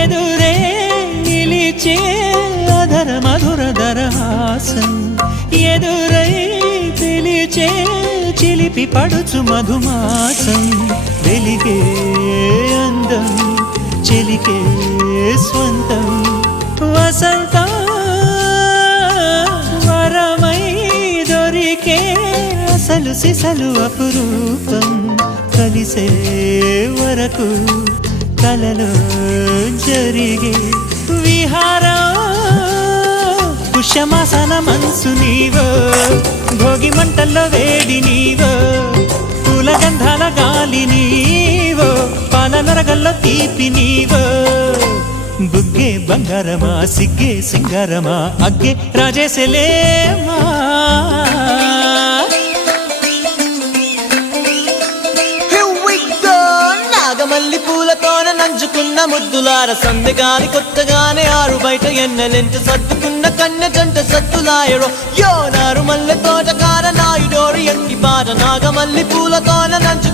ఎదురే నిలిచే అధర మధుర దరహాసం ఎదురై పిలిచే చిలిపి పడుచు మధుమాసం వెలిగే అందం చెలికే స్వంతం వసంతం వరమై దొరికే అసలు సిసలు అపురూపం కలిసే వరకు కలలో జరిగే విహారం పుష్యమాసన మనసు నీవో భోగి మంటల్లో వేడి నీవో పూల గంధాల గాలి నీవో పాల నరగల్లో తీపి నీవో బుగ్గే బంగారమా సిగ్గే సింగారమా అగ్గే రాజేసలేమా మల్లి పూలతోన నంచుకున్న ముద్దులార సందెగాని కొత్తగానే ఆరు బయట ఎన్నెలెంట సర్దుకున్న కన్నె జంట సత్తులాయరో యో నారు మల్లె తోటకార నాయుడోరి ఎంకి పాట నాగమల్లి పూలతోన నంచు